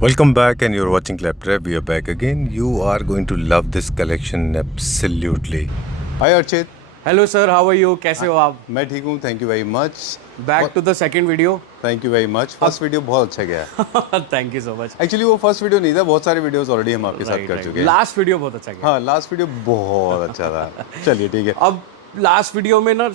Welcome back, and you're watching Claptrap. We are back again. You are going to love this collection absolutely. Hi Archit. Hello sir, how are you? कैसे हो आप? मैं ठीक हूँ, thank you very much. Back to the second video. Thank you very much. First video बहुत अच्छा गया. Thank you so much. Actually वो फर्स्ट वीडियो नहीं था, बहुत सारे वीडियोस ऑलरेडी हम आपके साथ कर चुके हैं. लास्ट वीडियो बहुत अच्छा गया. हाँ, लास्ट वीडियो बहुत अच्छा था. चलिए ठीक है. अब लास्ट वीडियो में ना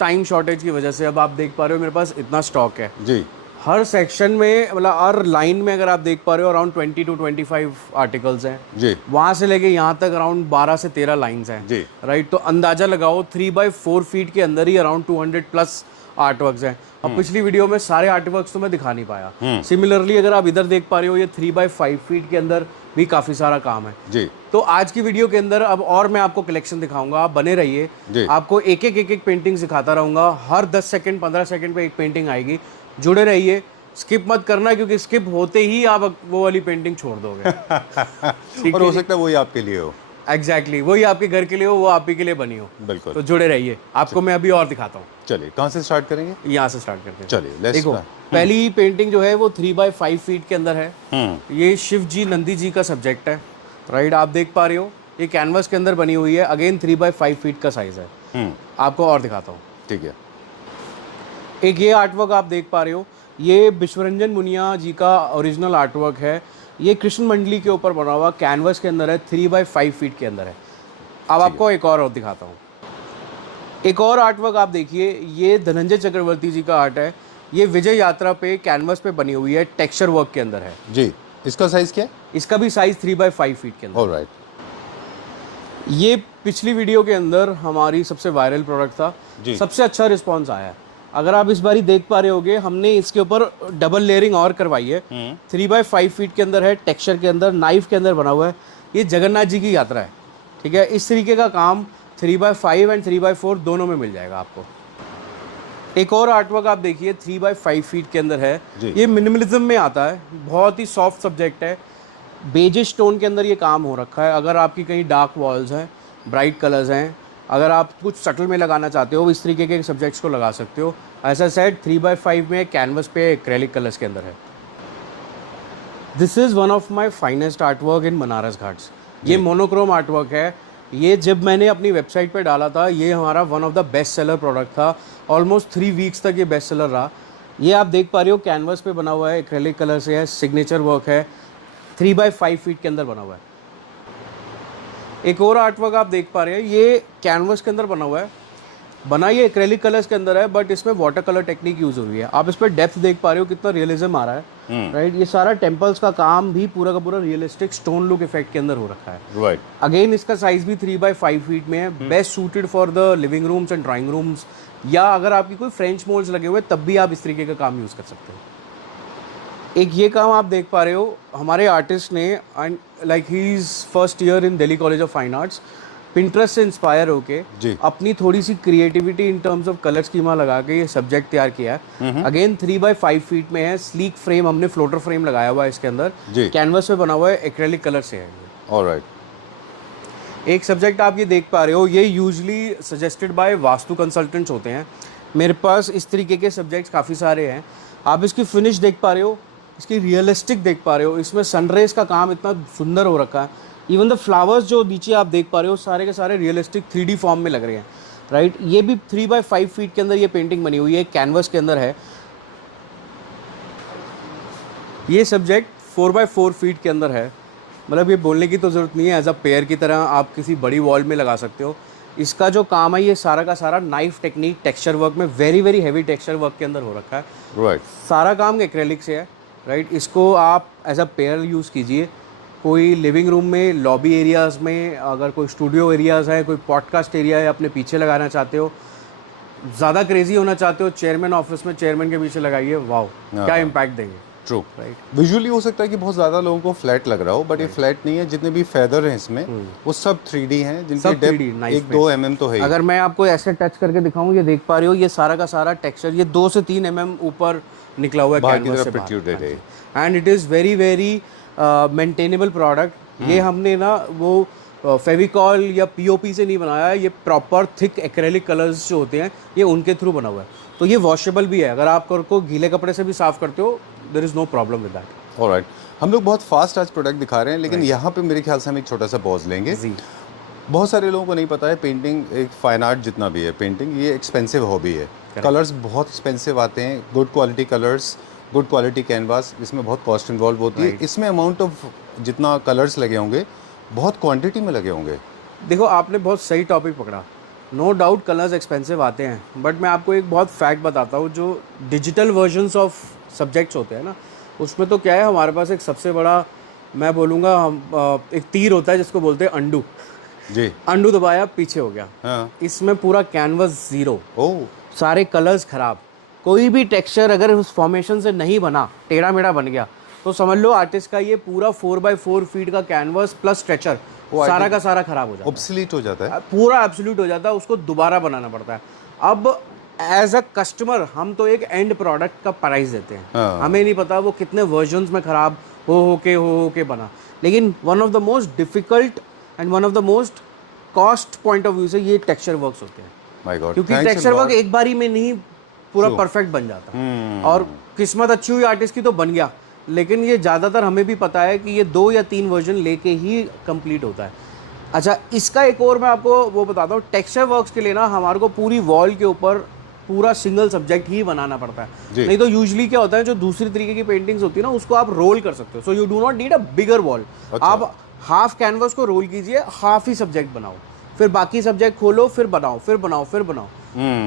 टाइम शॉर्टेज की वजह से अब आप देख पा रहे हो मेरे पास इतना स्टॉक है जी. हर सेक्शन में, मतलब हर लाइन में अगर आप देख पा रहे हो अराउंड 20 to 25 आर्टिकल्स हैं जी. वहाँ से लेके यहाँ तक अराउंड 12 से 13 लाइंस हैं जी. राइट. तो अंदाजा लगाओ 3x4 फीट के अंदर ही अराउंड 200 प्लस आर्टवर्क्स हैं. अब पिछली वीडियो में सारे आर्टवर्क्स तो मैं दिखा नहीं पाया. सिमिलरली अगर आप इधर देख पा रहे हो ये 3x5 फीट के अंदर भी काफ़ी सारा काम है जी. तो आज की वीडियो के अंदर अब और मैं आपको कलेक्शन दिखाऊंगा. आप बने रहिए, आपको एक एक पेंटिंग सिखाता रहूंगा. हर 10 सेकंड 15 सेकंड पे एक पेंटिंग आएगी. जुड़े रहिए, स्किप मत करना, क्योंकि स्किप होते ही आप वो वाली पेंटिंग छोड़ दोगे. और हो सकता है वही आपके लिए हो. एग्जैक्टली वही आपके घर के लिए हो, वो आप ही के लिए बनी हो. बिल्कुल. तो जुड़े रहिए, आपको मैं अभी और दिखाता हूँ. चलिए, कहाँ से स्टार्ट करेंगे? यहाँ से स्टार्ट करते हैं. चलिए देखो, पहली पेंटिंग जो है वो 3x5 फीट के अंदर है. ये शिव जी नंदी जी का सब्जेक्ट है. राइट, आप देख पा रहे हो ये कैनवस के अंदर बनी हुई है. अगेन 3x5 फीट का साइज है. आपको और दिखाता हूँ. ठीक है. एक ये आर्टवर्क आप देख पा रहे हो, ये विश्वरंजन मुनिया जी का ओरिजिनल आर्टवर्क है. ये कृष्ण मंडली के ऊपर बना हुआ कैनवस के अंदर है. 3x5 फीट के अंदर है. अब आपको एक और दिखाता हूँ. एक और आर्टवर्क आप देखिए, ये धनंजय चक्रवर्ती जी का आर्ट है. ये विजय यात्रा पे कैनवस पे बनी हुई है, टेक्सचर वर्क के अंदर है जी. इसका साइज क्या है? इसका भी साइज 3x5 फीट के अंदर. ऑलराइट. ये पिछली वीडियो के अंदर हमारी सबसे वायरल प्रोडक्ट था. सबसे अच्छा रिस्पॉन्स आया है. अगर आप इस बारी देख पा रहे होगे, हमने इसके ऊपर डबल लेयरिंग और करवाई है. 3x5 फीट के अंदर है, टेक्सचर के अंदर, नाइफ के अंदर बना हुआ है. ये जगन्नाथ जी की यात्रा है. ठीक है, इस तरीके का काम 3x5 एंड 3x4 दोनों में मिल जाएगा आपको. एक और आर्टवर्क आप देखिए 3x5 फीट के अंदर है. ये मिनिमलिज्म में आता है, बहुत ही सॉफ्ट सब्जेक्ट है. बेजे स्टोन के अंदर ये काम हो रखा है. अगर आपकी कहीं डार्क वॉल्स हैं, ब्राइट कलर्स हैं, अगर आप कुछ सटल में लगाना चाहते हो, इस तरीके के सब्जेक्ट्स को लगा सकते हो. ऐसा सेट 3x5 में कैनवस पे एक्रेलिक कलर्स के अंदर है. This is one of my finest artwork in Banaras ghats. ये मोनोक्रोम आर्टवर्क है. ये जब मैंने अपनी वेबसाइट पे डाला था, ये हमारा one of the best seller product था. ऑलमोस्ट 3 वीक्स तक ये बेस्ट सेलर रहा. ये आप देख पा रहे हो कैनवस पे बना हुआ है, एक्रेलिक कलर से है, सिग्नेचर वर्क है, 3x5 फीट के अंदर बना हुआ है. एक और आर्टवर्क आप देख पा रहे हैं, ये कैनवस के अंदर बना हुआ है. बना ये एक्रेलिक कलर्स के अंदर है, बट इसमें वाटर कलर टेक्निक यूज हुई है. आप इस पर डेप्थ देख पा रहे हो, कितना रियलिज्म आ रहा है. राइट, ये सारा टेम्पल्स का काम भी पूरा का पूरा रियलिस्टिक स्टोन लुक इफेक्ट के अंदर हो रखा है. राइट. अगेन इसका साइज भी 3x5 फीट में है. Best suited for the living rooms and drawing rooms, या अगर आपकी कोई फ्रेंच मोल्ड्स लगे हुए तब भी आप इस तरीके का काम यूज़ कर सकते हो. एक ये काम आप देख पा रहे हो, हमारे आर्टिस्ट ने, and like he is first year in Delhi College of Fine Arts, Pinterest से इंस्पायर होके अपनी थोड़ी सी creativity in terms of colour schema लगा के ये सब्जेक्ट तैयार किया है. अगेन 3x5 फीट में है. स्लीक फ्रेम, हमने फ्लोटर फ्रेम लगाया हुआ है इसके अंदर. कैनवस पे बना हुआ है, एक्रेलिक कलर से है. ऑलराइट. एक सब्जेक्ट आप ये देख पा रहे हो, ये usually suggested by vastu consultants होते हैं. मेरे पास इस तरीके के सब्जेक्ट्स काफ़ी सारे हैं. आप इसकी फिनिश देख पा रहे हो, इसकी रियलिस्टिक देख पा रहे हो. इसमें सनरेज का काम इतना सुंदर हो रखा है. इवन द फ्लावर्स जो नीचे आप देख पा रहे हो, सारे के सारे रियलिस्टिक 3D फॉर्म में लग रहे हैं. राइट, ये भी 3x5 फीट के अंदर ये पेंटिंग बनी हुई है, कैनवस के अंदर है. ये सब्जेक्ट 4x4 फीट के अंदर है. मतलब ये बोलने की तो ज़रूरत नहीं है, एज अ पेयर की तरह आप किसी बड़ी वॉल में लगा सकते हो. इसका जो काम है, ये सारा का सारा नाइफ टेक्निक, टेक्सचर वर्क में, very very heavy texture work के अंदर हो रखा है. राइट. सारा काम एक्रेलिक से है. राइट, इसको आप एज अ पेयर यूज़ कीजिए. कोई लिविंग रूम में, लॉबी एरियाज़ में, अगर कोई स्टूडियो एरियाज़ है, कोई पॉडकास्ट एरिया है, अपने पीछे लगाना चाहते हो, ज़्यादा क्रेजी होना चाहते हो, चेयरमैन ऑफिस में चेयरमैन के पीछे लगाइए. वाओ, क्या इम्पैक्ट देंगे. ट्रू. राइट. विजुअली हो सकता है कि बहुत ज़्यादा लोगों को फ्लैट लग रहा हो, बट ये फ्लैट नहीं है. जितने भी फेदर हैं इसमें, वो सब 3D हैं, जिनकी डेप्थ 1-2 mm तो है. अगर मैं आपको ऐसे टच करके दिखाऊं, ये देख पा रहे हो, ये सारा का सारा टेक्सचर ये 2 से 3 mm ऊपर निकला हुआ है कैनवस से बाहर. And it is very very maintainable product. ये हमने ना वो फेविकॉल या पीओपी से नहीं बनाया है. ये प्रॉपर थिक एक्रेलिक कलर्स जो होते हैं, ये उनके थ्रू बना हुआ है. तो ये वॉशेबल भी है. अगर आप को गीले कपड़े से भी साफ़ करते हो, there is no problem with that. Alright, हम लोग बहुत फास्ट आज प्रोडक्ट दिखा रहे हैं, लेकिन यहाँ पे मेरे ख्याल से हम एक छोटा सा पॉज लेंगे। बहुत सारे लोगों को नहीं पता है पेंटिंग एक फाइन आर्ट जितना भी है, पेंटिंग ये एक्सपेंसिव हॉबी है। कलर्स बहुत एक्सपेंसिव आते हैं, good quality colours, good quality canvas, इसमें बहुत कॉस्ट इन्वॉल्व होती है। इसमें अमाउंट ऑफ जितना कलर्स लगे होंगे बहुत क्वांटिटी में लगे होंगे। देखो आपने बहुत सही टॉपिक पकड़ा, नो डाउट कलर्स एक्सपेंसिव आते हैं, बट मैं आपको एक बहुत फैक्ट बताता हूँ, जो डिजिटल वर्जन्स ऑफ सब्जेक्ट्स होते हैं ना, उसमें तो क्या है, हमारे पास एक सबसे बड़ा, मैं बोलूँगा एक तीर होता है जिसको बोलते हैं अंडू जी। अंडू दबाया पीछे हो गया। हाँ। इसमें पूरा कैनवस जीरो, ओह, सारे कलर्स खराब, कोई भी टेक्सचर अगर उस फॉर्मेशन से नहीं बना, टेढ़ा मेढ़ा बन गया, तो समझ लो आर्टिस्ट का ये पूरा 4x4 फीट का कैनवस प्लस स्ट्रेचर सारा का सारा खराब हो जाता है, ऑब्सोलीट हो जाता है, पूरा एब्सोल्यूट हो जाता है, उसको दोबारा बनाना पड़ता है। अब एज अ कस्टमर हम तो एक एंड प्रोडक्ट का प्राइस देते हैं। हाँ। हमें नहीं पता वो कितने वर्जन्स में खराब हो के बना, लेकिन one of the most difficult and one of the most cost point of view से ये टेक्सचर वर्क्स होते हैं। माय गॉड, क्योंकि टेक्सचर वर्क एक बारी में नहीं पूरा परफेक्ट बन जाता, और किस्मत अच्छी हुई आर्टिस्ट की तो बन गया, लेकिन ये ज़्यादातर हमें भी पता है कि ये 2 या 3 वर्जन लेके ही कंप्लीट होता है। अच्छा, इसका एक और मैं आपको वो बताता हूँ, टेक्सचर वर्क्स के लिए ना हमारे को पूरी वॉल के ऊपर पूरा सिंगल सब्जेक्ट ही बनाना पड़ता है। नहीं तो यूजुअली क्या होता है, जो दूसरी तरीके की पेंटिंग्स होती है ना, उसको आप रोल कर सकते हो, so you do not need a bigger wall. आप हाफ कैनवस को रोल कीजिए, हाफ ही सब्जेक्ट बनाओ, फिर बाकी सब्जेक्ट खोलो, फिर बनाओ, फिर बनाओ, फिर बनाओ।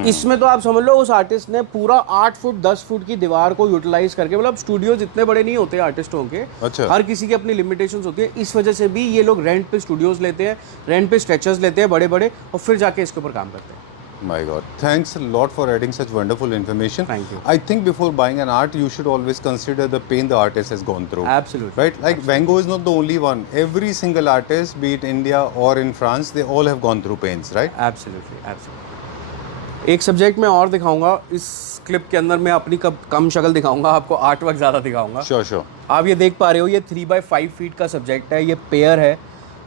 इसमें तो आप समझ लो उस आर्टिस्ट ने पूरा 8 फुट 10 फुट की दीवार को यूटिलाइज करके, मतलब स्टूडियोज इतने बड़े नहीं होते आर्टिस्टों के। अच्छा। हर किसी की अपनी लिमिटेशंस होती है, इस वजह से भी ये लोग रेंट पे स्टूडियोज लेते हैं, रेंट पे स्ट्रेचर्स लेते हैं बड़े बड़े, और फिर जाके इसके ऊपर काम करते हैं। My God, thanks a lot for adding such wonderful information. Thank you. I think before buying an art, you should always consider the pain the artist has gone through. Absolutely. Right? Like Van Gogh is not the only one. Every single artist, be it India or in France, they all have gone through pains, right? Absolutely, absolutely. एक subject मैं और दिखाऊंगा इस clip के अंदर, मैं अपनी कम शक्ल दिखाऊंगा, आपको आर्ट वर्क ज़्यादा दिखाऊंगा। Sure. आप ये देख पा रहे हो, ये 3x5 फीट का सब्जेक्ट है, ये पेयर है,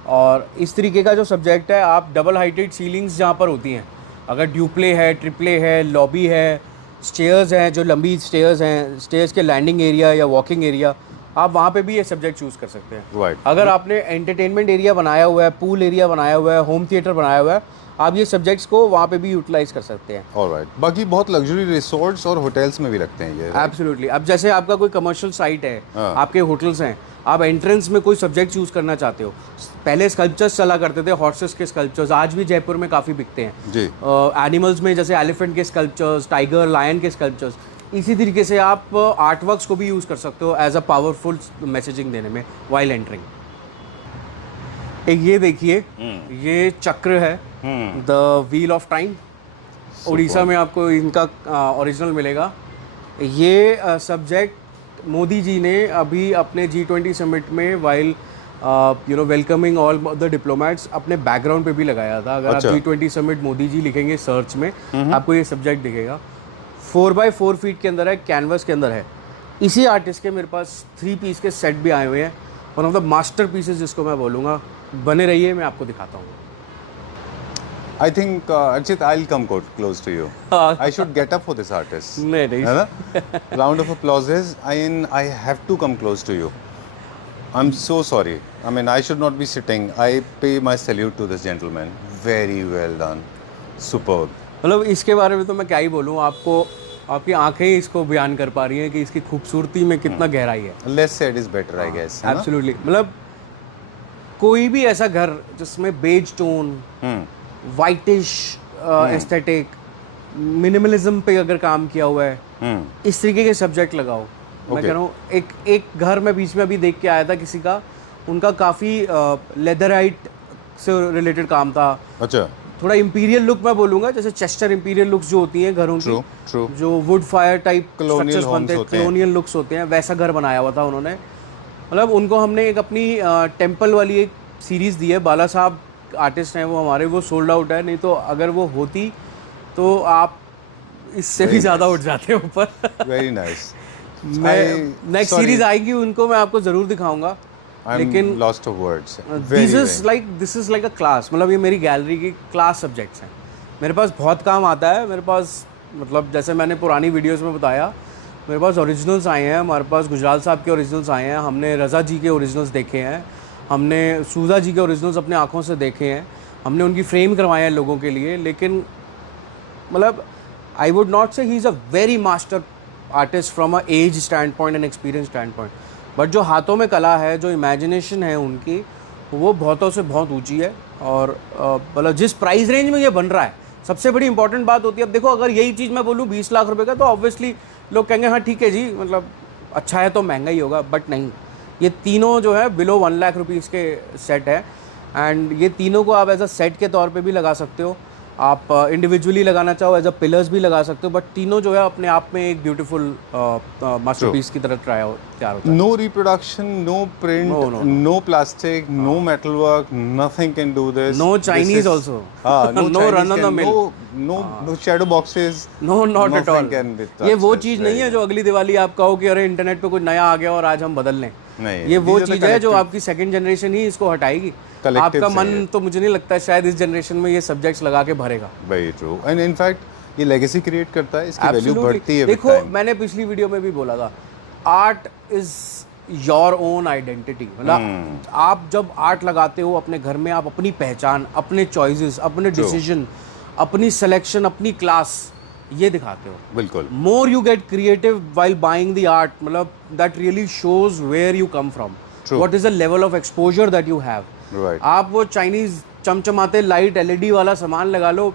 और इस तरीके का जो सब्जेक्ट है, आप डबल हाइटेड सीलिंग्स जहाँ पर होती हैं, अगर ड्यूप्ले है, ट्रिपले है, लॉबी है, स्टेयर्स हैं, जो लंबी स्टेयर्स हैं, स्टेयर्स के लैंडिंग एरिया या वॉकिंग एरिया, आप वहाँ पे भी ये सब्जेक्ट चूज़ कर सकते हैं। Right. अगर आपने एंटरटेनमेंट एरिया बनाया हुआ है, पूल एरिया बनाया हुआ है, होम थिएटर बनाया हुआ है, आप ये सब्जेक्ट्स को वहाँ पे भी यूटिलाइज कर सकते हैं। Alright. बाकी बहुत लग्जरी रिसोर्ट्स और होटल्स में भी रखते हैं ये। एब्सोल्युटली। अब जैसे आपका कोई कमर्शियल साइट है, आपके होटल्स हैं, आप एंट्रेंस में कोई सब्जेक्ट चूज करना चाहते हो, पहले स्कल्पचर्स चला करते थे, हॉर्सेस के स्कल्पचर्स, आज भी जयपुर में काफ़ी बिकते हैं जी। एनिमल्स में जैसे एलिफेंट के स्कल्पचर्स, टाइगर, लायन के स्कल्पचर्स, इसी तरीके से आप आर्ट वर्क्स को भी यूज़ कर सकते हो एज अ पावरफुल मैसेजिंग देने में वाइल एंटरिंग। एक ये देखिए, ये चक्र है, the wheel of time, Orissa में आपको इनका ओरिजिनल मिलेगा। ये सब्जेक्ट मोदी जी ने अभी अपने G20 समिट में while welcoming all the diplomats अपने बैकग्राउंड पे भी लगाया था। अगर अच्छा। आप G20 समिट मोदी जी लिखेंगे सर्च में, आपको ये सब्जेक्ट दिखेगा। 4x4 फीट के अंदर है, कैनवस के अंदर है। इसी आर्टिस्ट के मेरे पास 3 पीस के सेट भी आए हुए हैं, one of the master pieces जिसको मैं बोलूँगा। बने रहिए, मैं आपको दिखाता हूँ। I think Archit, I'll come close to you. I should get up for this artist. नहीं। है ना? Round of applauses. I have to come close to you. I'm so sorry. I mean, I should not be sitting. I pay my salute to this gentleman. Very well done. Superb. मतलब इसके बारे में तो मैं क्या ही बोलूँ आपको, आपकी आंखें ही इसको बयान कर पा रही हैं कि इसकी खूबसूरती में कितना गहराई है। Less said is better, I guess. Absolutely. मतलब कोई भी ऐसा घर जिसमें beige tone, whitish aesthetic, minimalism पे अगर काम किया हुआ है, इस तरीके के सब्जेक्ट लगाओ। मैं कह रहा हूँ, एक घर में बीच में अभी देख के आया था किसी का, उनका काफ़ी लेदराइट से रिलेटेड काम था। अच्छा। थोड़ा इंपीरियल लुक मैं बोलूँगा, जैसे चेस्टर इंपीरियल लुक्स जो होती हैं घरों की, जो वुड फायर टाइप स्ट्रक्चर्स बनते हैं, कॉलोनियल लुक्स होते हैं, वैसा घर बनाया हुआ था उन्होंने। मतलब उनको हमने एक अपनी टेम्पल वाली एक सीरीज़ दी है, बाला साहब आर्टिस्ट हैं वो हमारे, वो सोल्ड आउट है, नहीं तो अगर वो होती तो आप इससे भी ज़्यादा उठ जाते हैं ऊपर। Very nice. मैं नेक्स्ट सीरीज आएगी, उनको मैं आपको ज़रूर दिखाऊंगा, लेकिन lost of words. This is like a class. मतलब ये मेरी गैलरी की क्लास सब्जेक्ट्स हैं, मेरे पास बहुत काम आता है। मेरे पास मतलब जैसे मैंने पुरानी वीडियोस में बताया, मेरे पास ओरिजिनल्स आए हैं, हमारे पास गुजराल साहब के ओरिजिनल्स आए हैं, हमने रज़ा जी के ओरिजिनल्स देखे हैं, हमने सूजा जी के ओरिजिनल्स अपने आँखों से देखे हैं, हमने उनकी फ्रेम करवाए हैं लोगों के लिए। लेकिन मतलब I would not say he is a very master artist from a age standpoint and experience standpoint, but जो हाथों में कला है, जो इमेजिनेशन है उनकी, वो बहुतों से बहुत ऊंची है। और मतलब जिस प्राइस रेंज में ये बन रहा है, सबसे बड़ी इंपॉर्टेंट बात होती है, अब देखो अगर यही चीज़ मैं बोलूँ 20 लाख रुपए का, तो ऑब्वियसली लोग कहेंगे हाँ ठीक है जी, मतलब अच्छा है तो महंगा ही होगा, बट नहीं, ये तीनों जो है बिलो 1 लाख रुपीज़ के सेट है। एंड ये तीनों को आप एज अ सेट के तौर पे भी लगा सकते हो, आप इंडिविजुअली लगाना चाहो एज अ पिलर्स भी लगा सकते हो, बट तीनों जो है अपने आप में एक ब्यूटीफुल मास्टरपीस की तरह तैयार होता है। No reproduction, no print, no plastic, no metalwork, nothing can do this. No Chinese This is- also. No No Chinese run on the can- mill. no shadow boxes. No not at all. Nothing can be ये वो touched. चीज़ नहीं है जो अगली दिवाली आप कहो कि अरे इंटरनेट पे कुछ नया आ गया और आज हम बदल लें। नहीं, ये वो these are the चीज़ है जो collective- आपकी सेकंड जनरेशन ही इसको हटाएगी। Collective आपका से मन है। तो मुझे नहीं लगता शायद इस जनरेशन में ये सब्जेक्ट्स लगा के भरेगा। Very true. And in fact ये legacy create करता है, इसकी वैल्यू Absolutely. बढ़ती है with देखो time. मैंने पिछली वीडियो में भी बोला था, art is your own identity. मतलब आप जब आर्ट लगाते हो अपने घर में, आप अपनी पहचान, अपने चॉइसेस, अपने डिसीजन, अपनी सिलेक्शन, अपनी क्लास, ये दिखाते हो। बिल्कुल। More you get creative while buying the art, मतलब that really shows where you come from, True. What is the level of exposure that you have. Right. आप वो चाइनीज चमचमाते लाइट एलईडी वाला सामान लगा लो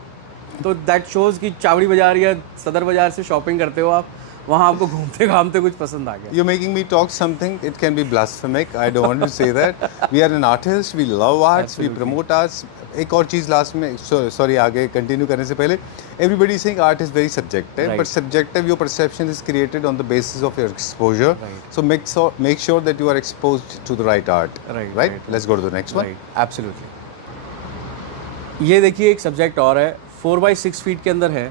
तो दैट शोज कि चावड़ी बाजार या सदर बाजार से शॉपिंग करते हो आप, वहाँ आपको घूमते घामते कुछ पसंद आ गया। You're making me talk something. It can be blasphemic. I don't want to say that. We are an artist. We love arts. We promote arts. एक और चीज़ लास्ट में, सॉरी आगे कंटिन्यू करने से पहले, everybody is saying art is very subjective, Right. but subjective your perception is created on the basis of your exposure. Right. So make sure that you are exposed to the right art. Right. Let's go to the next one. Right, absolutely. ये देखिए एक subject और है, 4x6 feet के अंदर है।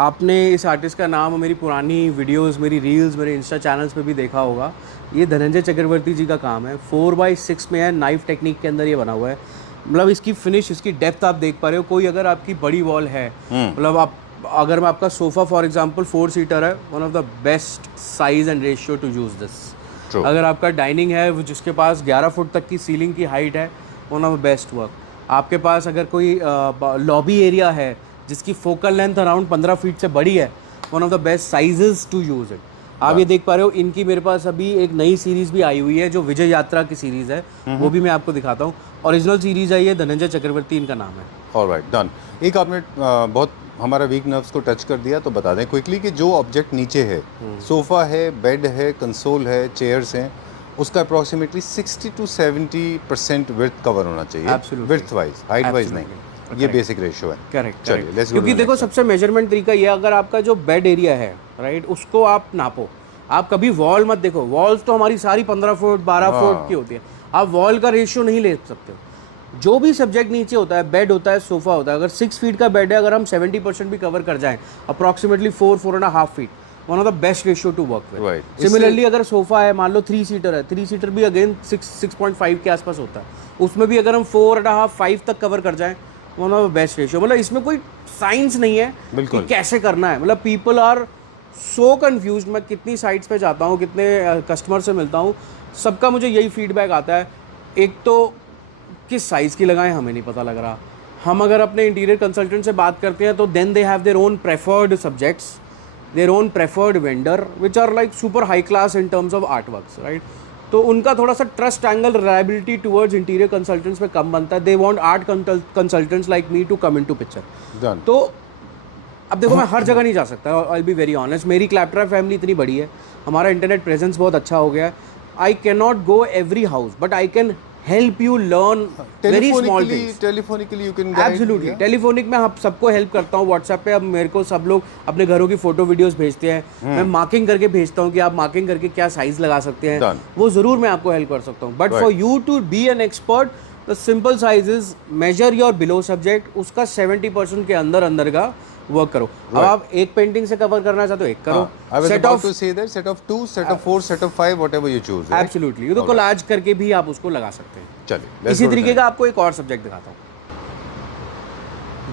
आपने इस आर्टिस्ट का नाम मेरी पुरानी वीडियोस, मेरी रील्स, मेरे इंस्टा चैनल्स पे भी देखा होगा। ये धनंजय चक्रवर्ती जी का काम है, 4x6 में है, नाइफ टेक्निक के अंदर ये बना हुआ है। मतलब इसकी फिनिश, इसकी डेप्थ आप देख पा रहे हो। कोई अगर आपकी बड़ी वॉल है, मतलब आप अगर मैं आपका सोफ़ा फॉर एग्जांपल 4 सीटर है, one of the best size and ratio two use this. True. अगर आपका डाइनिंग है वो जिसके पास 11 फुट तक की सीलिंग की हाइट है, one of the best work. आपके पास अगर कोई लॉबी एरिया है जिसकी फोकल लेंथ अराउंड 15 फीट से बड़ी है, one of the best sizes to use it. आप ये देख पा रहे हो, इनकी मेरे पास अभी एक नई सीरीज़ भी आई हुई है जो विजय यात्रा की सीरीज़ है, वो भी मैं आपको दिखाता हूँ। ओरिजिनल सीरीज़ है ये, धनंजय चक्रवर्ती इनका नाम है। Alright, done. एक आपने बहुत हमारा वीक नर्व्स को टच कर दिया, तो बता दें क्विकली कि जो ऑब्जेक्ट नीचे है, सोफ़ा है, बेड है, कंसोल है, चेयर्स हैं, उसका अप्रॉक्सीमेटली 60 to 70% विड्थ कवर होना चाहिए। Absolutely. Width wise, height wise नहीं। ये Correct. बेसिक रेशियो है। करेक्ट, चलिए, let's go to क्योंकि the देखो next सबसे मेजरमेंट तरीका ये है, अगर आपका जो बेड एरिया है राइट, उसको आप नापो। आप कभी वॉल मत देखो, वॉल्स तो हमारी सारी 15 फुट 12 फुट की होती है, आप वॉल का रेशियो नहीं ले सकते हो। जो भी सब्जेक्ट नीचे होता है, बेड होता है, सोफा होता है, अगर 6 फीट का बेड है, अगर हम 70% भी कवर कर जाएं, approximately 4.5 feet, one of the best ratio two work with. Right. Similarly अगर सोफा है, मान लो 3 सीटर है, 3 सीटर भी अगेन 6.5 के आसपास होता है, उसमें भी अगर हम 4.5-5 तक कवर कर जाएं, one of the best ratio. मतलब इसमें कोई साइंस नहीं है बिल्कुल। कि कैसे करना है। मतलब पीपल आर सो कंफ्यूज। मैं कितनी साइट्स पे जाता हूँ, कितने कस्टमर से मिलता हूँ, सबका मुझे यही फीडबैक आता है, एक तो किस साइज़ की लगाएं हमें नहीं पता लग रहा। हम अगर अपने इंटीरियर कंसल्टेंट से बात करते हैं तो then they have their own preferred subjects, their own preferred vendor which are like super high class in terms of art works, right. तो उनका थोड़ा सा trust angle, reliability towards interior consultants में कम बनता है। They want art consultants like me to come into picture. Done. तो अब देखो मैं हर जगह नहीं जा सकता, I will be very honest. मेरी क्लैपट्रैप फैमिली इतनी बड़ी है, हमारा इंटरनेट प्रेजेंस बहुत अच्छा हो गया है। I can not go every house, but I can help you learn very small things. Telephonically you can absolutely, telephonic में आप सबको हेल्प करता हूँ। व्हाट्सएप पे अब मेरे को सब लोग अपने घरों की फोटो वीडियोस भेजते हैं, मैं मार्किंग करके भेजता हूँ कि आप मार्किंग करके क्या साइज लगा सकते हैं। Done. वो जरूर मैं आपको हेल्प कर सकता हूँ, but for you to be an expert, the simple sizes, measure your below subject, उसका 70% के अंदर अंदर का वर्क करो। अब आप एक पेंटिंग से कवर करना चाहते हो, एक करो। I was set about of, to say that set of 2, set of 4, set of 5, whatever you choose. Right? Absolutely, ये तो कोलाज करके भी आप उसको लगा सकते हैं। चलिए, let's इसी go to तरीके the का आपको एक और सब्जेक्ट दिखाता हूँ।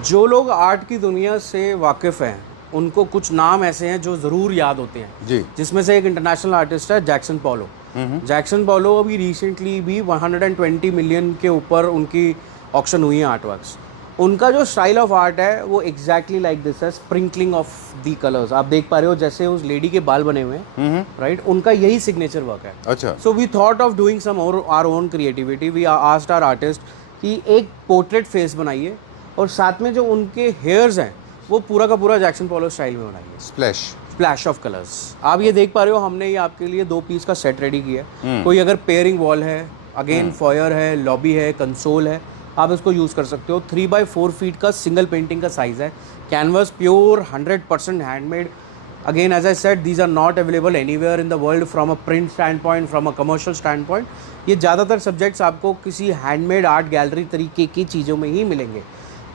जो लोग आर्ट की दुनिया से वाकिफ़ हैं, उनको कुछ नाम ऐसे हैं जो ज़रूर याद होते हैं जी। जिसमें से एक इंटरनेशनल आर्टिस्ट है जैक्सन पॉलो। जैक्सन पॉलो अभी रिसेंटली भी 120 मिलियन के ऊपर उनकी ऑक्शन हुई है आर्टवर्क्स। उनका जो स्टाइल ऑफ आर्ट है वो एग्जैक्टली लाइक दिस है, स्प्रिंकलिंग ऑफ दी कलर्स। आप देख पा रहे हो जैसे उस लेडी के बाल बने हुए हैं, राइट? उनका यही सिग्नेचर वर्क है। अच्छा। So we thought of doing some our own creativity. We asked our artist कि एक पोर्ट्रेट फेस बनाइए और साथ में जो उनके हेयर्स हैं वो पूरा का पूरा जैक्सन पॉलो स्टाइल में बनाइए। Splash of colours. आप ये देख पा रहे हो, हमने ये आपके लिए 2 पीस का सेट रेडी किया है। कोई अगर पेयरिंग वॉल है, अगेन फॉयर है, लॉबी है, कंसोल है, आप इसको यूज़ कर सकते हो। 3x4 फीट का सिंगल पेंटिंग का साइज़ है। Canvas pure 100% handmade. Again as I said, these are not available anywhere in the world from a print standpoint, from a commercial standpoint. ये ज़्यादातर subjects आपको किसी handmade art gallery तरीके की चीज़ों में ही मिलेंगे।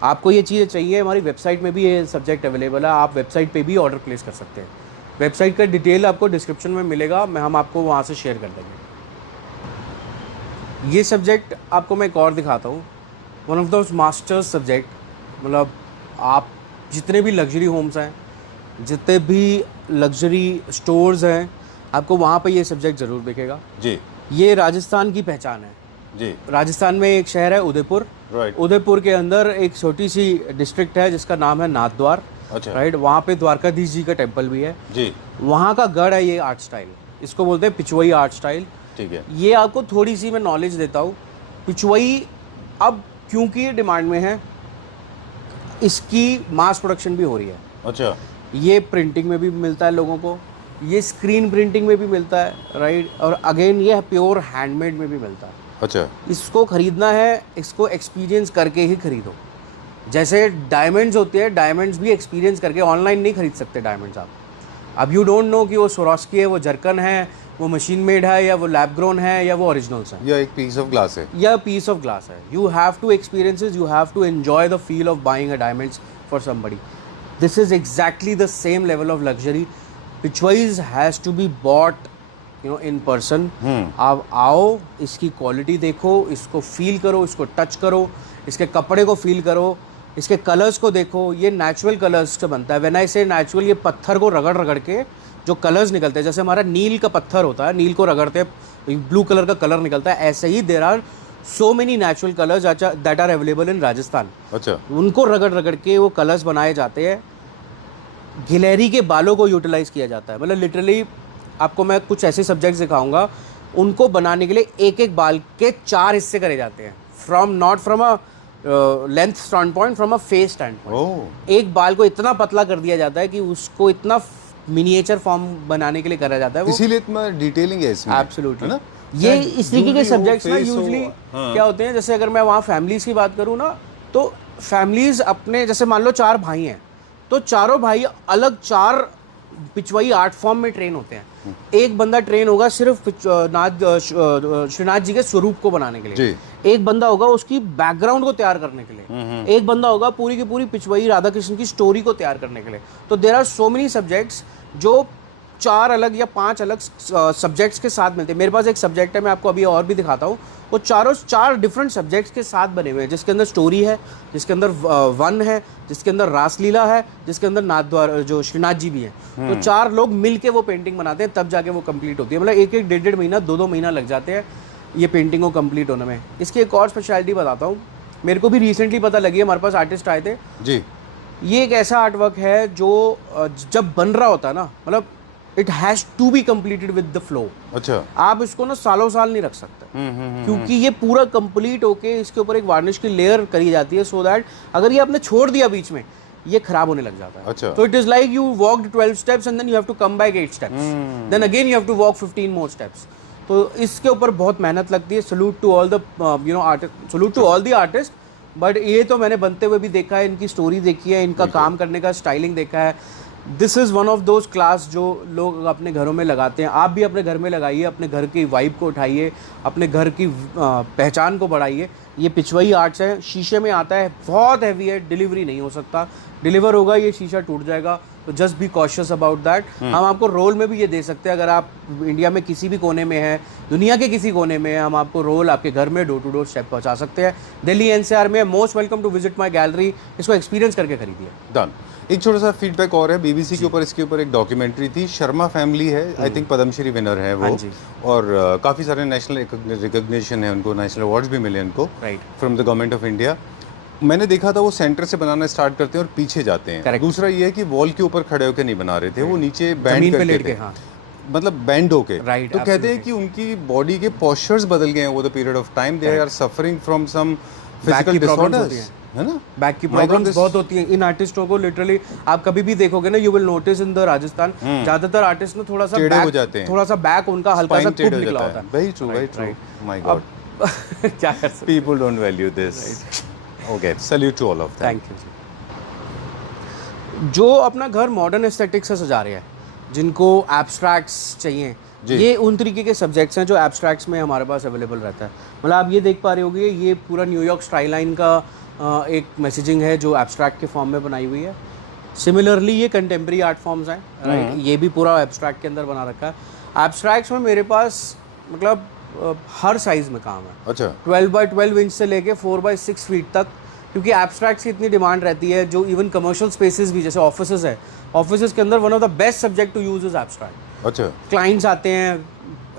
आपको ये चीज़ें चाहिए, हमारी वेबसाइट में भी ये सब्जेक्ट अवेलेबल है। आप वेबसाइट पे भी ऑर्डर प्लेस कर सकते हैं। वेबसाइट का डिटेल आपको डिस्क्रिप्शन में मिलेगा, हम आपको वहाँ से शेयर कर देंगे। ये सब्जेक्ट आपको मैं एक और दिखाता हूँ, one of those masters subject. मतलब आप जितने भी लग्जरी होम्स हैं, जितने भी लग्जरी स्टोर्स हैं, आपको वहाँ पे ये सब्जेक्ट ज़रूर दिखेगा जी। ये राजस्थान की पहचान है जी। राजस्थान में एक शहर है उदयपुर। राइट। उदयपुर के अंदर एक छोटी सी डिस्ट्रिक्ट है जिसका नाम है नाथद्वार। अच्छा। राइट, वहाँ पे द्वारकाधीश जी का टेम्पल भी है जी। वहाँ का गढ़ है ये आर्ट स्टाइल। इसको बोलते हैं पिछवई आर्ट स्टाइल। ठीक है। ये आपको थोड़ी सी मैं नॉलेज देता हूँ। पिछवई अब क्योंकि ये डिमांड में है, इसकी मास प्रोडक्शन भी हो रही है। अच्छा। ये प्रिंटिंग में भी मिलता है लोगों को, ये स्क्रीन प्रिंटिंग में भी मिलता है, राइट, और अगेन ये प्योर हैंडमेड में भी मिलता है। अच्छा। इसको खरीदना है, इसको एक्सपीरियंस करके ही खरीदो। जैसे डायमंड्स होते हैं, डायमंड्स भी एक्सपीरियंस करके, ऑनलाइन नहीं खरीद सकते डायमंड्स आप। अब यू डोंट नो कि वो सोरोस्की है, वो जर्कन है, वो मशीन मेड है, या वो लैब ग्रोन है, या वो ओरिजिनल्स हैं, या एक पीस ऑफ ग्लास है, या पीस ऑफ ग्लास है। You have to experiences, you have to enjoy the feel of buying a diamonds for somebody. This is exactly the same level of luxury. Pichwais has to be bought in person. आप आओ, इसकी quality देखो, इसको feel करो, इसको touch करो, इसके कपड़े को फील करो, इसके कलर्स को देखो। ये नेचुरल कलर्स से बनता है। व्हेन आई से नेचुरल, ये पत्थर को रगड़ रगड़ के जो कलर्स निकलते हैं, जैसे हमारा नील का पत्थर होता है, नील को रगड़ते हैं ब्लू कलर का कलर निकलता है, ऐसे ही there are so many natural colours that are available in Rajasthan. अच्छा। उनको रगड़ रगड़ के वो कलर्स बनाए जाते हैं। गिलहरी के बालों को यूटिलाइज किया जाता है। मतलब लिटरली आपको मैं कुछ ऐसे सब्जेक्ट्स दिखाऊंगा, उनको बनाने के लिए एक एक बाल के 4 हिस्से करे जाते हैं, not from a length stand point, from a face stand point. एक बाल को इतना पतला कर दिया जाता है कि उसको इतना मिनिएचर फॉर्म बनाने के लिए करा जाता है। इसीलिए इतना डिटेलिंग है इसमें। एब्सोल्युटली ना, ये इस तरीके के सब्जेक्ट्स ना यूजुअली क्या होते हैं, जैसे अगर मैं वहाँ फैमिलीज की बात करूँ ना, तो फैमिलीज अपने, जैसे मान लो 4 भाई हैं, तो चारों भाई अलग 4 पिछवाई आर्ट फॉर्म में ट्रेन होते हैं। एक बंदा ट्रेन होगा सिर्फ श्रीनाथ जी के स्वरूप को बनाने के लिए, एक बंदा होगा उसकी बैकग्राउंड को तैयार करने के लिए, एक बंदा होगा पूरी की पूरी पिछवाई राधा कृष्ण की स्टोरी को तैयार करने के लिए। तो there are so many subjects जो 4 अलग या 5 अलग सब्जेक्ट्स के साथ मिलते हैं। मेरे पास एक सब्जेक्ट है, मैं आपको अभी और भी दिखाता हूँ। वो 4 डिफरेंट सब्जेक्ट्स के साथ बने हुए हैं, जिसके अंदर स्टोरी है, जिसके अंदर वन है, जिसके अंदर रासलीला है, जिसके अंदर नाथद्वार जो श्रीनाथ जी भी हैं। तो 4 लोग मिलके वो पेंटिंग बनाते हैं, तब जाके वो कंप्लीट होती है। मतलब 1-1, 1.5 महीना, 2-2 महीना लग जाते हैं ये पेंटिंग को कंप्लीट होने में। इसकी एक और स्पेशलिटी बताता हूँ, मेरे को भी रिसेंटली पता लगी है, हमारे पास आर्टिस्ट आए थे जी। ये एक ऐसा आर्ट वर्क है जो जब बन रहा होता है ना, मतलब it has to be completed with the flow. अच्छा। आप इसको ना सालों साल नहीं रख सकते, क्योंकि ये पूरा कंप्लीट होके इसके ऊपर एक वार्निश की लेयर करी जाती है, सो दैट अगर ये आपने छोड़ दिया बीच में, ये खराब होने लग जाता है। अच्छा। तो it is like you walked 12 steps and then you have to come back 8 steps, then again you have to walk 15 more steps. तो इसके ऊपर बहुत मेहनत लगती है। Salute to all the artist, salute to all the artist. But ये तो मैंने बनते हुए भी देखा है, इनकी स्टोरी देखी है, इनका काम करने का स्टाइलिंग देखा है। This is one of those class जो लोग अपने घरों में लगाते हैं। आप भी अपने घर में लगाइए, अपने घर की वाइब को उठाइए, अपने घर की पहचान को बढ़ाइए। ये पिछवाई आर्ट्स है, शीशे में आता है, बहुत हैवी है, डिलीवरी नहीं हो सकता। डिलीवर होगा ये शीशा टूट जाएगा, तो just be cautious about that. हम आपको रोल में भी ये दे सकते हैं, अगर आप इंडिया में किसी भी कोने में हैं, दुनिया के किसी कोने में हैं, हम आपको रोल आपके घर में डोर टू डोर स्टेप पहुंचा सकते हैं। दिल्ली एनसीआर में most welcome to visit my gallery, इसको एक्सपीरियंस करके खरीदिए। डन। एक छोटा सा फीडबैक और है, बीबीसी के ऊपर इसके ऊपर एक डॉक्यूमेंट्री थी, शर्मा फैमिली है, आई थिंक पद्मश्री विनर है वो, और काफ़ी सारे नेशनल रिकग्निशन है उनको, नेशनल अवार्ड्स भी मिले उनको from the government of India. मैंने देखा था वो सेंटर से बनाना स्टार्ट करते हैं और पीछे जाते हैं। दूसरा ये है कि वॉल के ऊपर खड़े होकर नहीं बना रहे थे, वो नीचे बैंड करके थे, मतलब बैंड होके। तो कहते हैं कि उनकी बॉडी के पोस्चर्स बदल गए हैं over the period of time, they are suffering from some physical disorders, है ना, बैक की प्रॉब्लम्स बहुत होती हैं इन आर्टिस्टों को। लिटरली आप कभी भी देखोगे ना, you will notice in the Rajasthan ज्यादातर आर्टिस्ट ना थोड़ा सा टेढ़े हो जाते हैं, थोड़ा सा बैक उनका हल्का सा टूट निकला होता है। Very true, very true. My god, क्या कर सकते, people don't value this. Okay, salute to all of them. Thank you. जो अपना घर मॉडर्न एस्थेटिक्स से सजा रहे हैं, जिनको एब्स्ट्रैक्ट्स चाहिए, ये उन तरीके के सब्जेक्ट्स हैं जो एब्स्ट्रैक्ट्स में हमारे पास अवेलेबल रहता है। मतलब आप ये देख पा रहे होंगे, ये पूरा न्यूयॉर्क स्टाइल लाइन का एक मैसेजिंग है जो एब्स्ट्रैक्ट के फॉर्म में बनाई हुई है। सिमिलरली ये कंटेम्प्रेरी आर्ट फॉर्म्स हैं, राइट, ये भी पूरा एब्स्ट्रैक्ट के अंदर बना रखा है। एब्स्ट्रैक्ट्स में मेरे पास मतलब हर साइज़ में काम है। अच्छा, 12x12 इंच से लेके 4x6 फीट तक, क्योंकि एब्स्ट्रैक्ट्स की इतनी डिमांड रहती है। जो इवन कमर्शियल स्पेसेस भी, जैसे ऑफिसेज है, ऑफिसेज के अंदर one of the best subject to use is abstract. अच्छा, क्लाइंट्स आते हैं,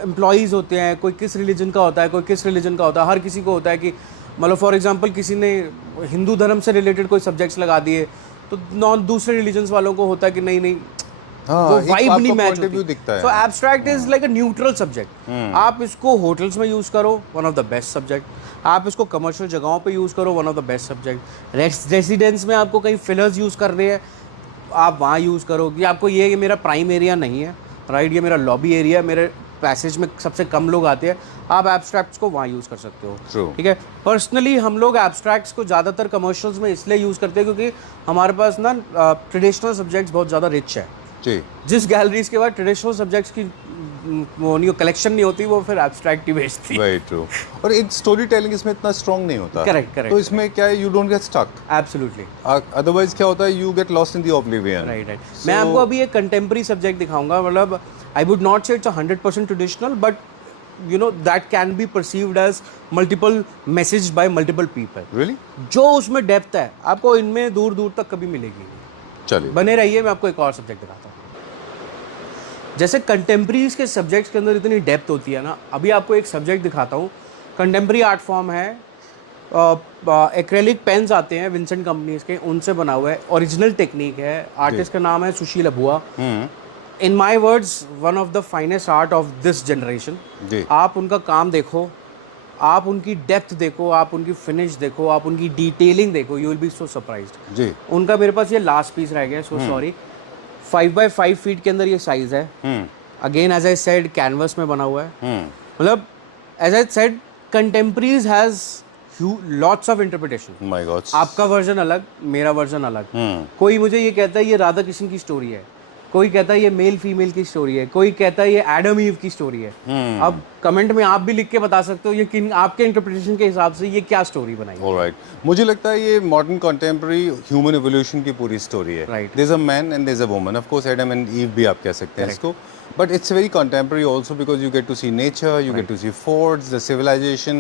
एम्प्लॉयज़ होते हैं, कोई किस रिलीजन का होता है, कोई किस रिलीजन का होता है, हर किसी को होता है कि मतलब फॉर एग्जांपल किसी ने हिंदू धर्म से रिलेटेड कोई सब्जेक्ट्स लगा दिए, तो दूसरे रिलीजन्स वालों को होता है कि नहीं वो वाइब नहीं मैच होती। So abstract is like a neutral subject. आप इसको होटल्स में यूज़ करो, one of the best subject. आप इसको कमर्शियल जगहों पे यूज़ करो, one of the best subject. Residence में आपको कहीं फिलर्स यूज़ कर रहे हैं, आप वहाँ यूज़ करो कि आपको ये मेरा प्राइम एरिया नहीं है, राइट, ये मेरा लॉबी एरिया, मेरे पैसेज में सबसे कम लोग आते हैं, आप एब्स्ट्रैक्ट्स को वहाँ यूज़ कर सकते हो। ठीक है, पर्सनली हम लोग एब्स्ट्रैक्ट्स को ज़्यादातर कमर्शियल्स में इसलिए यूज़ करते हैं क्योंकि हमारे पास ना ट्रेडिशनल सब्जेक्ट्स बहुत ज़्यादा रिच है। जी, जिस गैलरीज के बाद ट्रेडिशनल सब्जेक्ट्स की वो नहीं, कलेक्शन नहीं होती, वो फिर एब्स्ट्रैक्ट ही बेचती है। Very true. और एक स्टोरी टेलिंग इसमें इतना स्ट्रांग नहीं होता। करेक्ट। तो इसमें क्या है, you don't get stuck. Absolutely. Otherwise क्या होता है, you get lost in the oblivion. Right. मैं आपको अभी एक कंटेम्प्रेरी सब्जेक्ट दिखाऊंगा। मतलब I would not say it's 100% traditional, but you know that can be perceived as multiple messaged by multiple people. Really? जो उसमें डेप्थ है आपको इनमें दूर दूर तक कभी मिलेगी। चलिए बने रहिए, मैं आपको एक और सब्जेक्ट दिखाता हूँ। जैसे कंटेम्प्रेरीज के सब्जेक्ट्स के अंदर इतनी डेप्थ होती है ना, अभी आपको एक सब्जेक्ट दिखाता हूँ। कंटेम्प्रेरी आर्ट फॉर्म है, एक्रेलिक पेन्स आते हैं विंसेंट कंपनीज के, उनसे बना हुआ है, ओरिजिनल टेक्निक है, आर्टिस्ट का नाम है Sushil Abua. In my words one of the finest art of this generation. आप उनका काम देखो, आप उनकी डेप्थ देखो, आप उनकी फिनिश देखो, आप उनकी डिटेलिंग देखो, you will be so surprised. जी, उनका मेरे पास ये लास्ट पीस रह गया, सो सॉरी। 5x5 फीट के अंदर ये साइज है। Again as I said canvas में बना हुआ है। मतलब as I said contemporaries has lots of interpretation. My god, आपका वर्जन अलग, मेरा वर्जन अलग। कोई मुझे ये कहता है ये राधा कृष्ण की स्टोरी है, कोई कहता है ये मेल फीमेल की स्टोरी है, कोई कहता है ये एडम ईव की स्टोरी है। अब कमेंट में आप भी लिख के बता सकते हो ये किन आपके इंटरप्रिटेशन के हिसाब से ये क्या स्टोरी बनाई है। ऑलराइट, मुझे लगता है ये मॉडर्न कंटेम्प्रेरी ह्यूमन एवोल्यूशन की पूरी स्टोरी है। There is a man and there is a woman, of course Adam and Eve भी आप कह सकते हैं इसको, but it's very contemporary also because you get to see nature, you get to see forts, the civilization,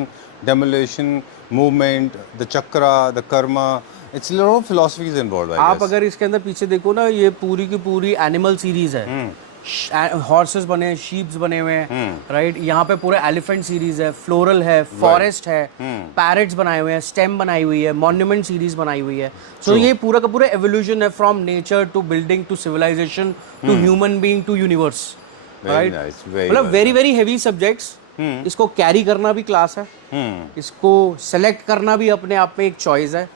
demolition, movement, the chakra, the karma. It's a lot of philosophies involved, I guess. आप अगर इसके अंदर पीछे देखो ना, ये पूरी की पूरी एनिमल सीरीज है। हॉर्सेस बने हैं, शीप्स बने हुए हैं, राइट। यहाँ पे पूरा एलिफेंट सीरीज है, फ्लोरल है, फॉरेस्ट है, पैरेट्स बनाए हुए हैं, स्टेम बनाई हुई है, मॉन्यूमेंट सीरीज बनाई हुई है। सो ये पूरा का पूरा एवोल्यूशन है, from nature to building to civilisation to human being to universe, right. मतलब वेरी वेरी हेवी सब्जेक्ट्स। इसको कैरी करना भी क्लास है, इसको सेलेक्ट करना भी अपने आप में एक चॉइस है।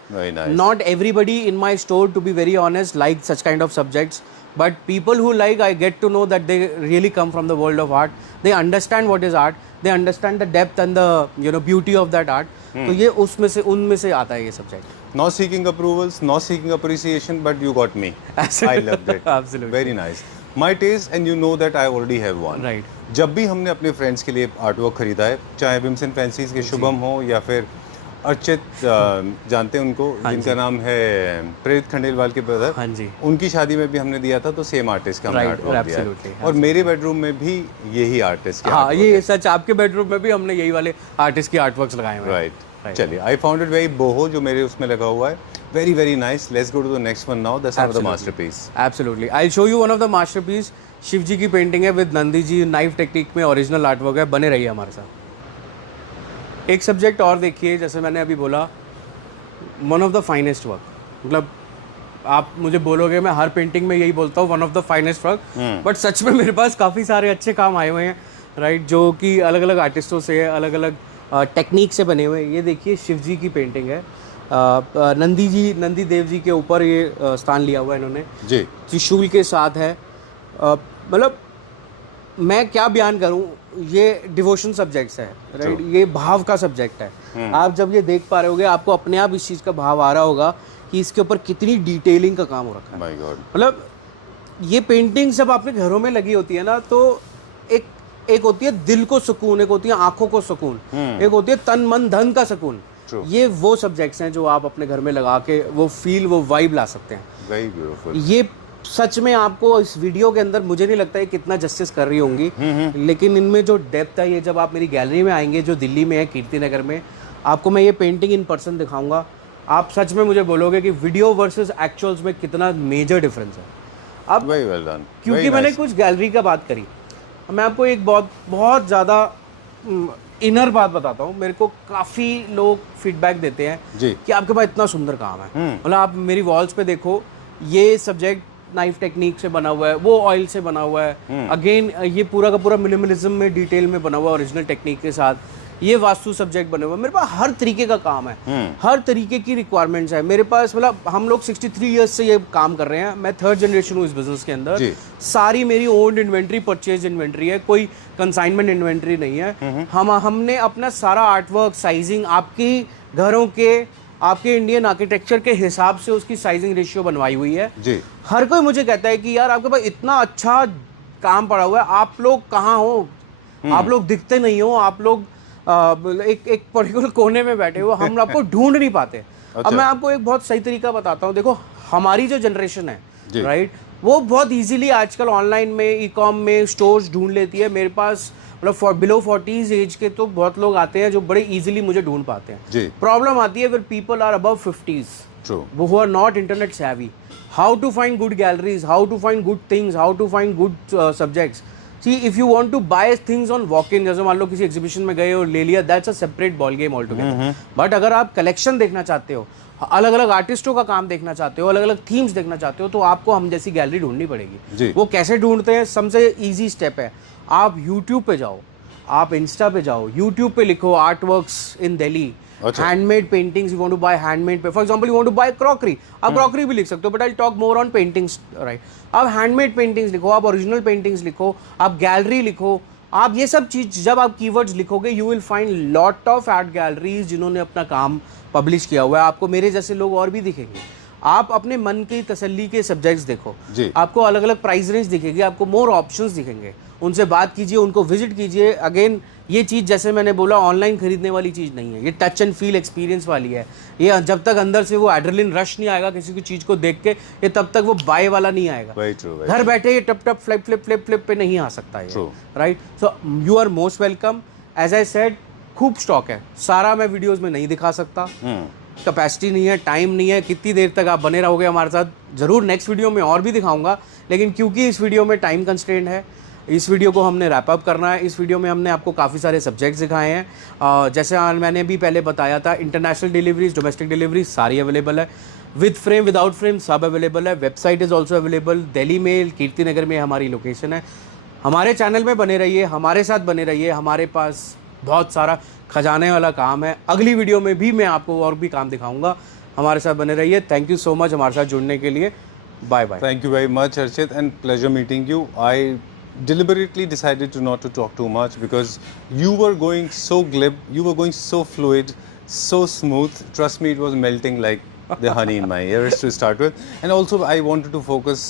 Not everybody in my store, to be very honest, like such kind of subjects, but people who like, I get to know that they really come from the world of art. They understand what is art, they understand the depth and the beauty of that art. तो ये उसमें से उनमें से आता है ये subject. Not seeking approvals, not seeking appreciation, but you got me. I loved it. Absolutely. Very nice. My taste, and you know that I already have one. Right. जब भी हमने अपने फ्रेंड्स के लिए आर्टवर्क खरीदा है, चाहे विम्सेंट फैंसीज के शुभम हो या फिर अर्चित जानते हैं उनको, जिनका नाम है प्रेरित खंडेलवाल के ब्रदर। हाँ जी। उनकी शादी में भी हमने दिया था, तो सेम आर्टिस्ट का हमने Right, आर्टवर्क दिया है। absolutely, और मेरे बेडरूम में भी यही आर्टिस्ट के हाँ, ये सच, आपके बेडरूम में भी हमने यही वाले आर्टिस्ट के आर्टवर्क्स लगाए हुए हैं। राइट। चलिए, I found it very boho जो मेरे उसमें लगा हुआ है, very very nice. Let's go to the next one now, that's another masterpiece. Absolutely, I will show you one of the masterpiece. Shiv ji की पेंटिंग है with Nandi ji, knife technique में original artwork है। बने रहिए हमारे साथ। एक सब्जेक्ट और देखिए, जैसे मैंने अभी बोला, one of the finest work. मतलब आप मुझे बोलोगे, मैं हर पेंटिंग में यही बोलता हूँ, one of the finest work, but सच में मेरे पास काफ़ी सारे अच्छे काम आए हुए हैं, राइट, जो कि अलग अलग आर्टिस्टों से, अलग अलग टेक्निक से बने हुए हैं। ये देखिए शिव जी की पेंटिंग है, नंदी देव जी के ऊपर ये स्थान लिया हुआ है इन्होंने जी, त्रिशूल के साथ है। मतलब मैं क्या बयान करूं, ये डिवोशन सब्जेक्ट्स है, राइट, ये भाव का सब्जेक्ट है। आप जब ये देख पा रहे होगे, आपको अपने आप इस चीज़ का भाव आ रहा होगा कि इसके ऊपर कितनी डिटेलिंग का काम हो रखा है। My God. मतलब ये पेंटिंग जब आपके घरों में लगी होती है ना, तो एक होती है दिल को सुकून, एक होती है आंखों को सुकून, एक होती है तन मन धन का सुकून। ये वो सब्जेक्ट्स हैं जो आप अपने घर में लगा के वो फील, वो वाइब ला सकते हैं। Very beautiful. ये सच में आपको इस वीडियो के अंदर मुझे नहीं लगता है कितना जस्टिस कर रही होंगी, लेकिन इनमें जो डेप्थ है, ये जब आप मेरी गैलरी में आएंगे जो दिल्ली में है, कीर्ति नगर में, आपको मैं ये पेंटिंग इन पर्सन दिखाऊंगा। आप सच में मुझे बोलोगे कि वीडियो वर्सेस एक्चुअल्स में कितना मेजर डिफरेंस है। अब वेरी वेल डन। क्योंकि मैंने कुछ गैलरी का बात करी, मैं आपको एक बहुत ज़्यादा इनर बात बताता हूँ। मेरे को काफ़ी लोग फीडबैक देते हैं जी कि आपके पास इतना सुंदर काम है। मतलब आप मेरी वॉल्स पे देखो, ये सब्जेक्ट नाइफ टेक्निक से बना हुआ है, वो ऑयल से बना हुआ है, अगेन ये पूरा का पूरा मिनिमलिज्म में डिटेल में बना हुआ है, ओरिजिनल टेक्निक के साथ। ये वास्तु सब्जेक्ट बने हुए हैं। मेरे पास हर तरीके का काम है, हर तरीके की रिक्वायरमेंट्स है मेरे पास। मतलब हम लोग 63 इयर्स से ये काम कर रहे हैं। मैं 3rd जनरेशन हूँ इस बिजनेस के अंदर। सारी मेरी ओन्ड इन्वेंट्री, परचेज इन्वेंट्री है, कोई कंसाइनमेंट इन्वेंट्री नहीं है। हमने अपना सारा आर्टवर्क, साइजिंग, आपकी घरों के, आपके इंडियन आर्किटेक्चर के हिसाब से उसकी साइजिंग रेशियो बनवाई हुई है जी। हर कोई मुझे कहता है कि यार आपके पास इतना अच्छा काम पड़ा हुआ है, आप लोग कहाँ हो, आप लोग दिखते नहीं हो, आप लोग एक पर्टिकुलर कोने में बैठे हो, हम आपको ढूंढ नहीं पाते। अब मैं आपको एक बहुत सही तरीका बताता हूँ। देखो, हमारी जो जनरेशन है, राइट, वो बहुत इजीली आजकल ऑनलाइन में, ई कॉम में स्टोर्स ढूंढ लेती है। मेरे पास मतलब बिलो 40s एज के तो बहुत लोग आते हैं जो बड़े इजीली मुझे ढूंढ पाते हैं। प्रॉब्लम आती है फिर people are above 50s, who are not internet savvy. How to find good galleries, how to find good things, how to find good subjects. See, if you want to buy things on walk-in, जैसे मान लो किसी exhibition में गए और ले लिया, that's a separate ball game altogether. But अगर आप कलेक्शन देखना चाहते हो, अलग अलग आर्टिस्टों का काम देखना चाहते हो, अलग अलग थीम्स देखना चाहते हो, तो आपको हम जैसी गैलरी ढूंढनी पड़ेगी। वो कैसे ढूंढते हैं? सबसे ईजी स्टेप है, आप यूट्यूब पे जाओ, आप इंस्टा पे जाओ, यूट्यूब पे लिखो artworks in Delhi, handmade paintings, you want to buy handmade, for example you want to buy crockery, आप क्रॉकरी भी लिख सकते हो, but I talk more on paintings, right. आप हैंडमेड पेंटिंग्स लिखो, आप ओरिजिनल पेंटिंग्स लिखो, आप गैलरी लिखो, आप ये सब चीज जब आप कीवर्ड्स लिखोगे, you will find lot of art galleries जिन्होंने अपना काम पब्लिश किया हुआ है। आपको मेरे जैसे लोग और भी दिखेंगे। आप अपने मन की तसल्ली के सब्जेक्ट्स देखो, आपको अलग अलग प्राइस रेंज दिखेगी, आपको मोर ऑप्शंस दिखेंगे, उनसे बात कीजिए, उनको विजिट कीजिए। अगेन ये चीज़ जैसे मैंने बोला, ऑनलाइन खरीदने वाली चीज़ नहीं है, ये टच एंड फील एक्सपीरियंस वाली है। ये जब तक अंदर से वो एड्रेनलिन रश नहीं आएगा किसी की चीज़ को देख के, ये तब तक वो बाय वाला नहीं आएगा। घर बैठे ये टप टप फ्लिप फ्लिप फ्लिप फ्लिप पे नहीं आ सकता है, right. So you are most welcome. As I said, खूब स्टॉक है, सारा मैं वीडियोज़ में नहीं दिखा सकता, कैपेसिटी नहीं है, टाइम नहीं है। कितनी देर तक आप बने रहोगे हमारे साथ? ज़रूर नेक्स्ट वीडियो में और भी दिखाऊंगा, लेकिन क्योंकि इस वीडियो में टाइम कंस्ट्रेंट है, इस वीडियो को हमने रैप अप करना है। इस वीडियो में हमने आपको काफ़ी सारे सब्जेक्ट्स दिखाए हैं। जैसे मैंने भी पहले बताया था, इंटरनेशनल डिलीवरीज, डोमेस्टिक डिलीवरीज सारी अवेलेबल है, विद फ्रेम विदाउट फ्रेम सब अवेलेबल है। Website is also available. Delhi में, कीर्ति नगर में हमारी लोकेशन है। हमारे चैनल में बने रहिए, हमारे साथ बने रहिए, हमारे पास बहुत सारा खजाने वाला काम है। अगली वीडियो में भी मैं आपको और भी काम दिखाऊंगा, हमारे साथ बने रहिए। थैंक यू सो मच हमारे साथ जुड़ने के लिए। Bye bye. Thank you very much, Archit, and pleasure meeting you. I deliberately decided to not to talk too much because you were going so glib, you were going so fluid, so smooth. Trust me, it was melting like the honey in my ears to start with. And also, I wanted to focus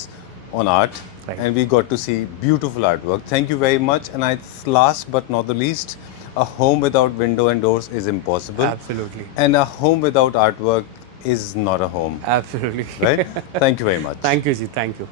on art, and we got to see beautiful artwork. Thank you very much. And last but not the least, a home without window and doors is impossible. Absolutely. And a home without artwork is not a home. Absolutely. Right? Thank you very much. Thank you, ji. Thank you.